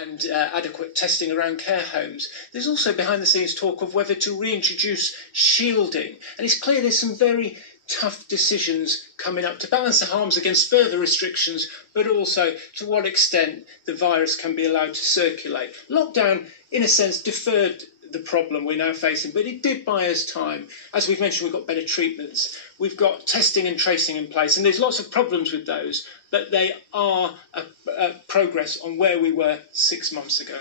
and adequate testing around care homes. There's also behind the scenes talk of whether to reintroduce shielding. And it's clear there's some very tough decisions coming up to balance the harms against further restrictions, but also to what extent the virus can be allowed to circulate. Lockdown, in a sense, deferred the problem we're now facing, but it did buy us time. As we've mentioned, we've got better treatments, we've got testing and tracing in place, and there's lots of problems with those, but they are a progress on where we were 6 months ago.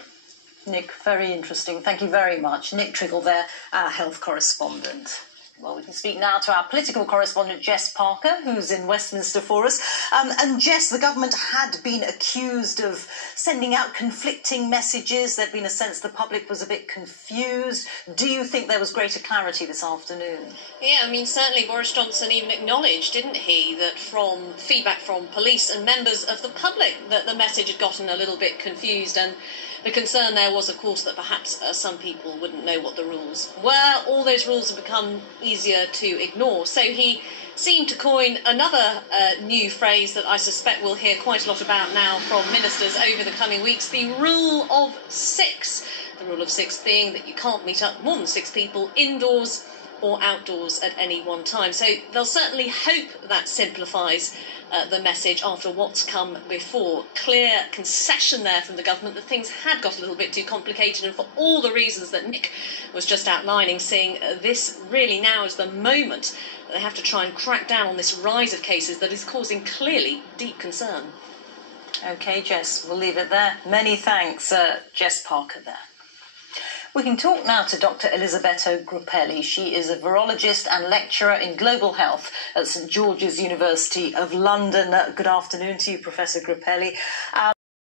Nick, very interesting. Thank you very much. Nick Triggle there, our health correspondent. Well, we can speak now to our political correspondent, Jess Parker, who's in Westminster for us. And Jess, the government had been accused of sending out conflicting messages. There'd been a sense the public was a bit confused. Do you think there was greater clarity this afternoon? Yeah, I mean, certainly Boris Johnson even acknowledged, didn't he, that from feedback from police and members of the public that the message had gotten a little bit confused. And the concern there was, of course, that perhaps some people wouldn't know what the rules were. All those rules have become easier to ignore. So he seemed to coin another new phrase that I suspect we'll hear quite a lot about now from ministers over the coming weeks, the rule of six. The rule of six being that you can't meet up more than 6 people indoors or outdoors at any one time. So they'll certainly hope that simplifies the message after what's come before. Clear concession there from the government that things had got a little bit too complicated, and for all the reasons that Nick was just outlining, seeing this really now is the moment that they have to try and crack down on this rise of cases that is causing clearly deep concern. OK, Jess, we'll leave it there. Many thanks, Jess Parker there. We can talk now to Dr. Elisabetta Gruppelli. She is a virologist and lecturer in global health at St George's University of London. Good afternoon to you, Professor Gruppelli.